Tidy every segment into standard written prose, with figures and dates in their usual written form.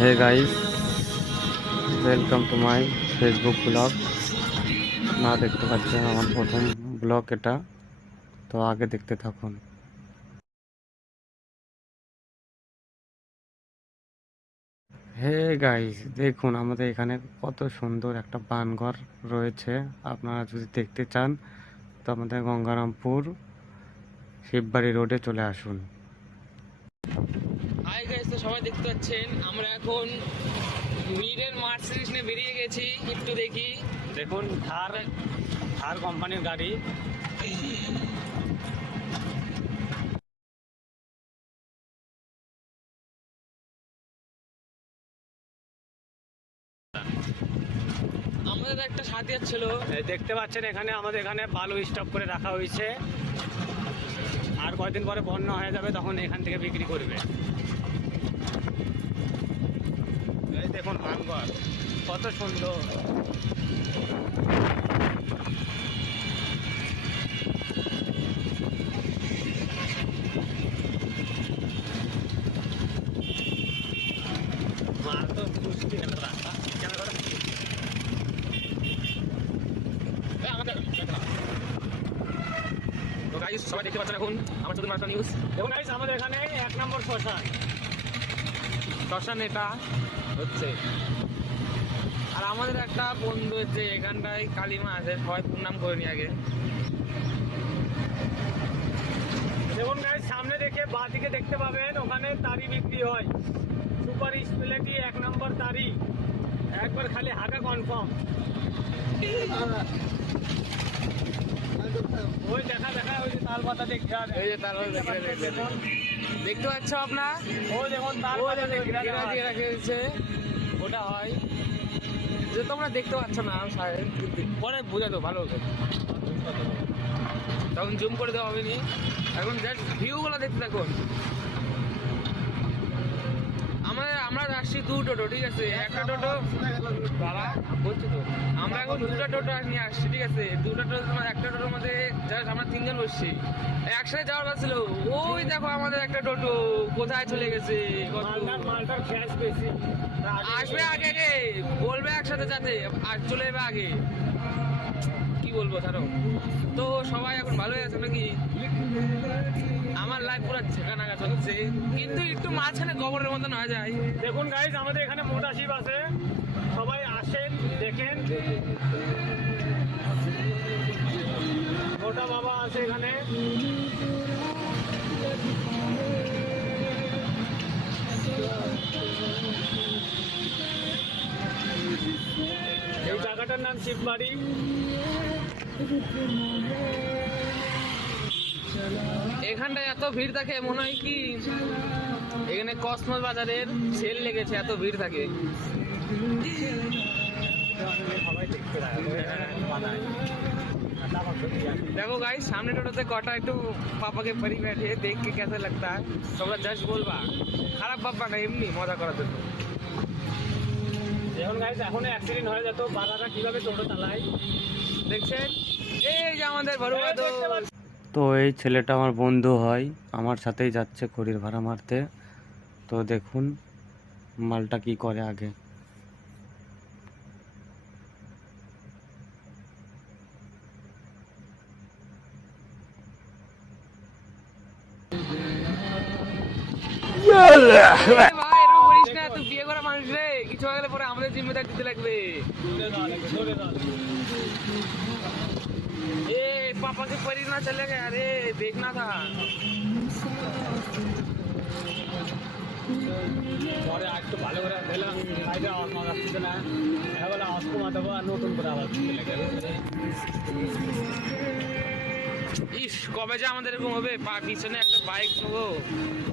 Hey guys, welcome to my Facebook blog. না দেখতে পাচ্ছেন আমার প্রথম ব্লগ এটা, তো আগে দেখতে থাকুন। হে গাইস, দেখুন আমাদের এখানে কত সুন্দর একটা বানঘর রয়েছে। আপনারা যদি দেখতে চান তো আমাদের গঙ্গারামপুর শিববাড়ি রোডে চলে আসুন। হাই গাইস, তো সবাই দেখতে পাচ্ছেন আমরা এখন মিডের মার্সিডিজ নিয়ে বেরিয়ে গেছি। একটু দেখি, দেখুন থার কোম্পানির গাড়ি। আমাদের একটা সাথী ছিল, দেখতে পাচ্ছেন এখানে আমাদের এখানে বালু স্টক করে রাখা হয়েছে। আর কয়েকদিন পরে বন্যা হয়ে যাবে, তখন এখান থেকে বিক্রি করবে। এই দেখুন মানগড় কত সুন্দর। মার তো মুশকিল है रास्ता क्या करो। তো গাইস সবাই দেখতে পাচ্ছেন এখন আমার চতুর মাত্রা নিউজ। দেখুন গাইস, আমাদের এখানে 1 নম্বর শ্মশান এটা হচ্ছে। আর আমাদের একটা বন্ধু হচ্ছে এখানটায় কালিমা আছে, সবাই প্রণাম করে নি আগে। দেখুন গাইস, সামনে দেখে বাঁ দিকে দেখতে পাবেন ওখানে তারি বিক্রি হয়। সুপার স্পেশালিটি 1 নম্বর তারি, একবার খালি হাঁকা কনফার্ম। ওই দেখা ওই যে তাল পাতা দেখতে এই যে তার দেখুন, দেখতে পাচ্ছ আপনার, ওই দেখুন তাল পাতা দেখতে রেখেছে ওটা হয় যে তোমরা দেখতে পাচ্ছ না। পরে বোঝাতো ভালো হতো, তখন জুম করে দেওয়া হবে নি। এখন জাস্ট ভিউগুলো দেখতে থাকুন। আমরা আসছি 2 টোটো, ঠিক আছে? একটা টোটো বাবা বলছি তো, আমরা এখন 2টা টোটো নিয়ে আসছি, ঠিক আছে? 2টা টোটো, একটা টোটোর মধ্যে জাস্ট আমরা 3 জন বসছি। একসাথে যাওয়ার কথা ছিল, ওই দেখো আমাদের একটা টোটো কোথায় চলে গেছে। মালটার গ্যাস বেশি আসবে আগে বলবে একসাথে যাতে, আর চলে যাবে আগে। কি বলবো ছাড়ো। তো সবাই এখন ভালোই আছে নাকি? আমার লাইফ পুরো ঝেঁকানাগা চলছে, কিন্তু একটু মাঝখানে গোবরের মতন হয়ে যায়। দেখুন গাইস, আমাদের এখানে মোটা শিব আছে, সবাই আসেন দেখেন। মোটা বাবা আছে এখানে। এই জায়গাটার নাম শিববাড়ি। এখানটায় এত ভিড় থাকে, মনে হয় কি এখানে কসমস বাজারের সেল লেগেছে, এত ভিড় থাকে। देखो गाइस, सामने टोटोते कटा একটু পাপাকে পরি बैठे देख के कैसा लगता है তোমরা জাস্ট বলবা, খারাপ বাবা না, এমনি মজা করার জন্য। এখন গাইস, এখন অ্যাক্সিডেন্ট হয়ে যেত, বাবারা কিভাবে টোটো চালায় দেখছেন? এই যে আমাদের ভরুয়া দোস্ত। তো এই ছেলেটা আমার বন্ধু হয়, আমার সাথেই যাচ্ছে খড়ির ভাড়া মারতে। তো দেখুন মালটা কি করে আগে। ভাই এরকম করিস না, তুই বিয়ে করা মানুষ রে, কিছু হয়ে গেলে পরে আমাদের জিম্মেদার দিতে লাগবে। ए पापा के परी ना चले गए, अरे देखना था। পরে আর একটু ভালো করে দিলাম, সাইডে আমার আসছে না, এখন আসতে মাতাবো আর নতুন করে আবার ইস, কবে যে আমাদের এরকম হবে, পিছনে একটা বাইক নেবো,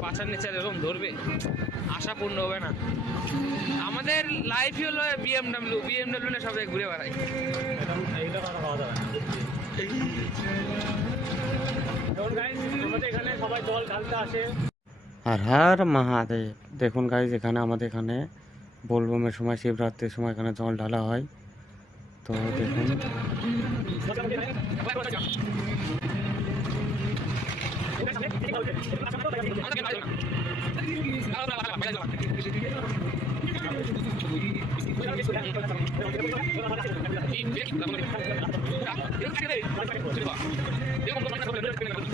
পাশার নিচে এরকম ধরবে, আশা পূর্ণ হবে না। আমাদের লাইফই হলো বিএমডাব্লিউ না, সবাই ঘুরে বেড়াই। এইটা কথা খাওয়া যাবে না। এখন গাইস, আমাদের এখানে সবাই জল ঢালতে আসে। আর হর মহাদেব। দেখুন গাইজ, এখানে আমাদের এখানে বোলবমের সময়, শিবরাত্রির সময় এখানে জল ঢালা হয়। তো দেখুন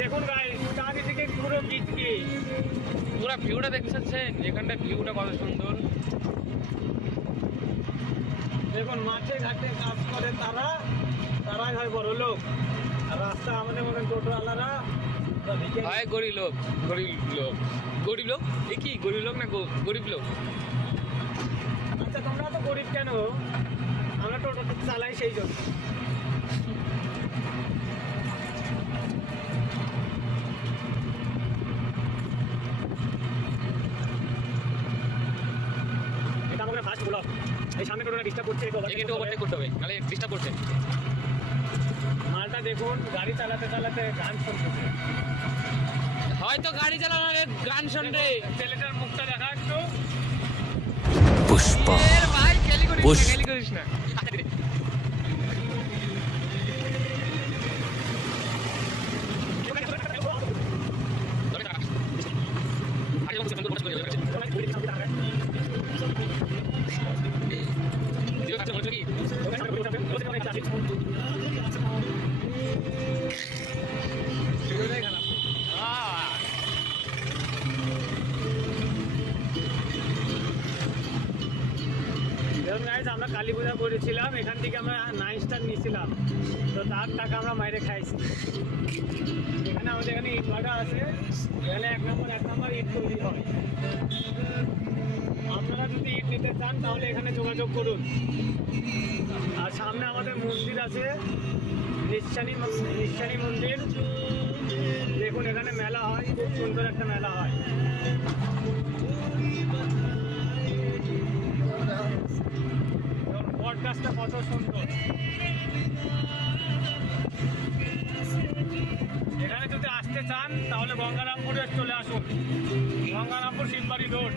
দেখুন গাইস চারিদিকে পুরো কিচকি। পুরো ভিউটা দেখতে পাচ্ছেন, এখানটা ভিউটা কত সুন্দর। দেখুন মাঠে ঘাটে কাজ করে তারাই হয় বড় লোক, আর রাস্তা আমাদের মতন টোটোওয়ালারা হয় গরিব লোক, গরিব লোক এ কি গরিব লোক না গরিব লোক? আচ্ছা তোমরা তো গরিব কেন? আমরা টোটো চালাই সেই জন্য। এটা আমাদের ফার্স্ট ব্লক। এই সামনে টোটোটা ডিস্টার্ব করছে, একটু ওভারটেক করতে হবে, নাহলে ডিস্টার্ব করছে। মালটা দেখুন গাড়ি চালাতে চালাতে গান শুনতেছে। হয়তো গাড়ি চালানোর গান শুনবে। ছেলেটার মুখটা দেখা একটু। পুষ্পা ভাই খেলি করিস না। আমরা কালী পূজা করেছিলাম, এখান থেকে আমরা 9 স্টার নিয়েছিলাম, তো তার টাকা আমরা মাইরে খাইছি। এখানে আমাদের এখানে ইট ভাটা আছে, এখানে এক নম্বর ইট তৈরি হয়। আপনারা যদি ইট নিতে চান তাহলে এখানে যোগাযোগ করুন। আর সামনে আমাদের মন্দির আছে, নিশ্চানী মন্দির। দেখুন এখানে মেলা হয়, খুব সুন্দর একটা মেলা হয়। বট গাছটা কত সুন্দর। এখানে যদি আসতে চান তাহলে গঙ্গারামপুরে চলে আসুন, গঙ্গারামপুর শিববাড়ি রোড।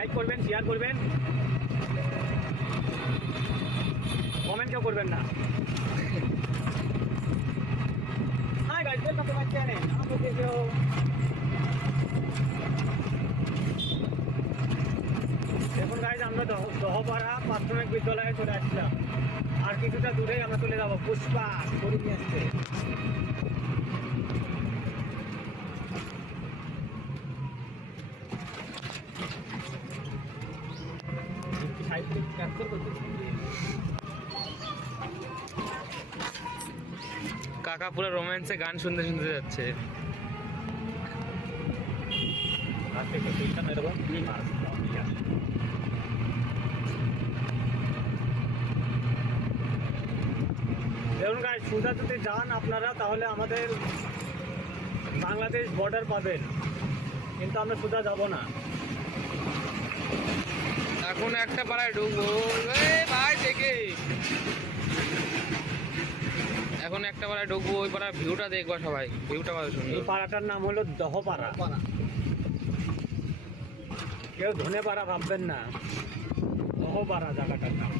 লাইক করবেন, শেয়ার করবেন, কমেন্ট কেউ করবেন না। Hi guys, welcome to my channel. দেখুন গাইস, আমরা দহপাড়া প্রাথমিক বিদ্যালয়ে চলে আসলাম, আর কিছুটা দূরেই আমরা চলে যাবো পুষ্পা গরু নিয়ে আসতে। কাকা পুরো রোম্যান্সে গান শুনতে যাচ্ছে। দেখুন গাইস, সুদা যদি যান আপনারা তাহলে আমাদের বাংলাদেশ বর্ডার পাবেন, কিন্তু আমরা সুদা যাব না। এখন একটা পাড়ায় ঢুকবো ভাই দেখে, এখন একটা পাড়ায় ঢুকবো, ওই পাড়ার ভিউটা দেখবো সবাই। ভিউটা কত এই সুন্দর। পাড়াটার নাম হলো দহপাড়া। কেউ ধনে পাড়া ভাববেন না, দহপাড়া জায়গাটার নাম।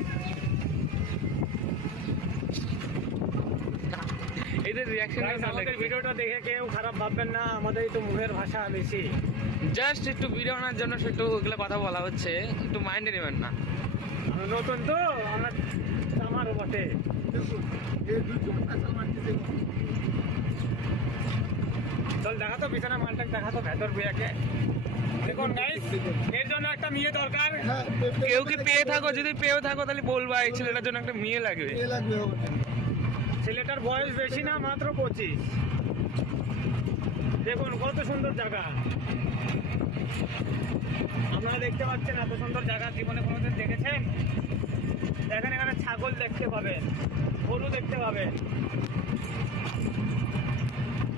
এদের রিয়াকশন আমাদের ভিডিওটা দেখে কেউ খারাপ ভাববেন না, আমাদের তো মুখের ভাষা বেশি। জাস্ট একটু ভিডিও আনার জন্য একটু ওগুলো কথা বলা হচ্ছে, একটু মাইন্ডে নেবেন না। আমরা নতুন তো, আমরা আমারও বটে। চল দেখা তো পিছনে মালটা, দেখা তো ভেতর বিয়াকে। দেখুন গাইস, এর জন্য একটা মেয়ে দরকার। কেউ কি পেয়ে থাকো, যদি পেয়েও থাকো তাহলে বলবা এই ছেলেটার জন্য একটা মেয়ে লাগবে। ছেলেটার বয়স বেশি না, মাত্র 25। দেখুন কত সুন্দর জায়গা, আপনারা দেখতে পাচ্ছেন এত সুন্দর জায়গা জীবনে কোনোদিন দেখেছেন? দেখেন এখানে ছাগল দেখতে পাবেন, গরু দেখতে পাবেন।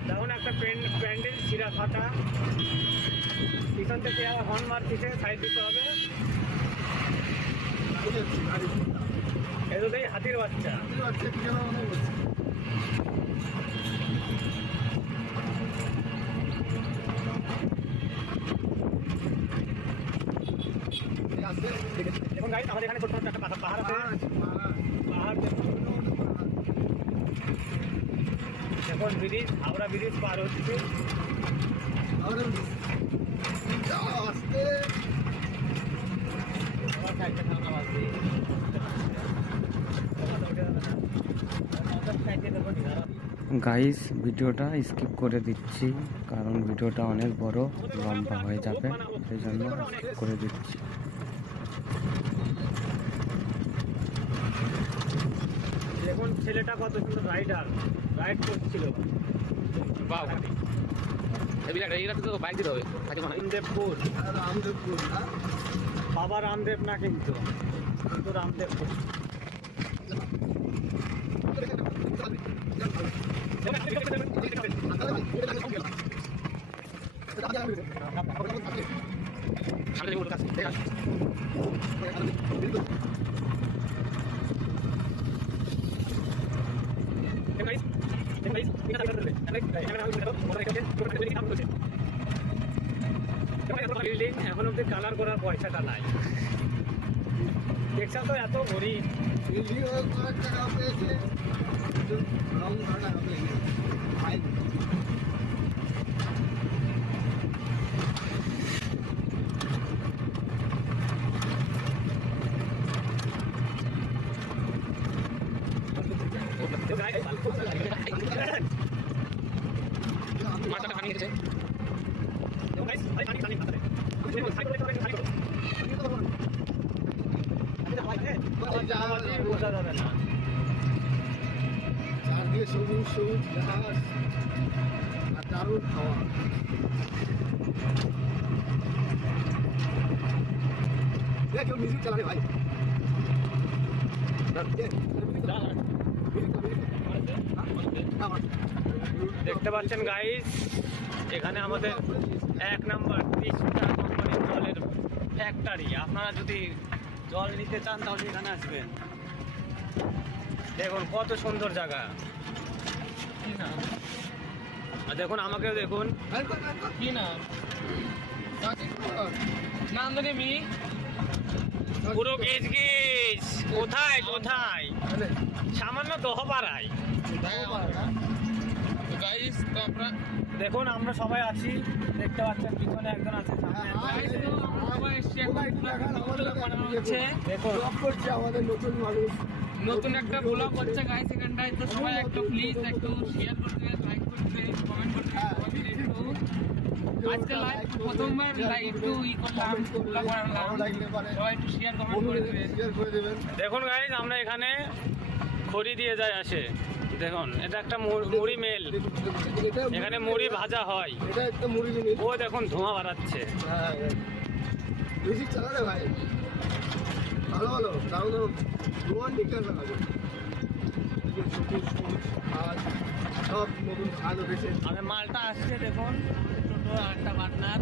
দেখুন একটা প্যান্ডেল ছিঁড়া ফাটা, পিছন থেকে হর্ন মারতেছে, সাইড দিতে হবে। এতটাই হাতির বাচ্চা। দেখুন গাইস, আমাদের এখানে ছোট ছোট একটা পাহাড় আছে। পাহাড় দেখুন, ব্রিজ, হাওড়া ব্রিজ পার হচ্ছে। গাইস, ভিডিওটা স্কিপ করে দিচ্ছি কারণ ভিডিওটা অনেক বড় লম্বা হয়ে যাবে, সেই জন্য স্কিপ করে দিচ্ছি। দেখুন ছেলেটা কত সুন্দর রাইড করছিল। বাহ, এই রাতে তো বাইক দিতে হবে। রামদেবপুর, বাবা রামদেব না কিন্তু রামদেবপুর। বিল্ডিং এখন অব্দি কালার করার পয়সাটা নাই। দেখছেন তো এত গরিব। মাথাটা ভাঙিয়ে গেছে। বোঝা যাবে না। চারদিকে সবুজ সবুজ ঘাস আর দারুণ খাওয়া। কেউ মিউজিক চালাবে ভাই। দেখতে পাচ্ছেন গাইস, এখানে আমাদের 1 নম্বর 30টা কোম্পানির জলের ফ্যাক্টরি। আপনারা যদি জল নিতে চান তাহলে এখানে আসবেন। দেখুন কত সুন্দর জায়গা। আর দেখুন আমাকেও দেখুন। কি না নাম ধরে মি পুরো গেজ গেজ। কোথায় কোথায়? সামান্য দহপাড়ায়। গাইস, তো আমরা দেখুন আমরা সবাই আছি, দেখতে পাচ্ছেন পিছনে একজন আছে, সামনে একজন আছে। সবাই এসছি এখন ব্লগ বানানো হচ্ছে। দেখুন করছে আমাদের নতুন মানুষ। নতুন একটা ব্লগ হচ্ছে গাইস এখানটায়। তো সবাই একটু প্লিজ একটু শেয়ার করতে, লাইক করতে, কমেন্ট করতে। একটু আজকে লাইভ প্রথমবার লাইভ একটু করলাম, ব্লগ বানালাম। সবাই একটু শেয়ার কমেন্ট করে দেবেন। দেখুন গাইস, আমরা এখানে খড়ি দিয়ে যায় আসে। দেখুন এটা একটা মুড়ি মেল, এখানে মুড়ি ভাজা হয়। এটা একটা মুড়ি জিনিস। ও দেখুন ধোঁয়া বাড়াচ্ছে। মিউজিক চালাবে ভাই, ভালো ভালো দারুণ দারুণ রোমান্টিক গান লাগাবে। সবুজ সবুজ আর সব নতুন ছাদ উঠেছে। আমি মালটা আসছে দেখুন, টোটো আর একটা পার্টনার।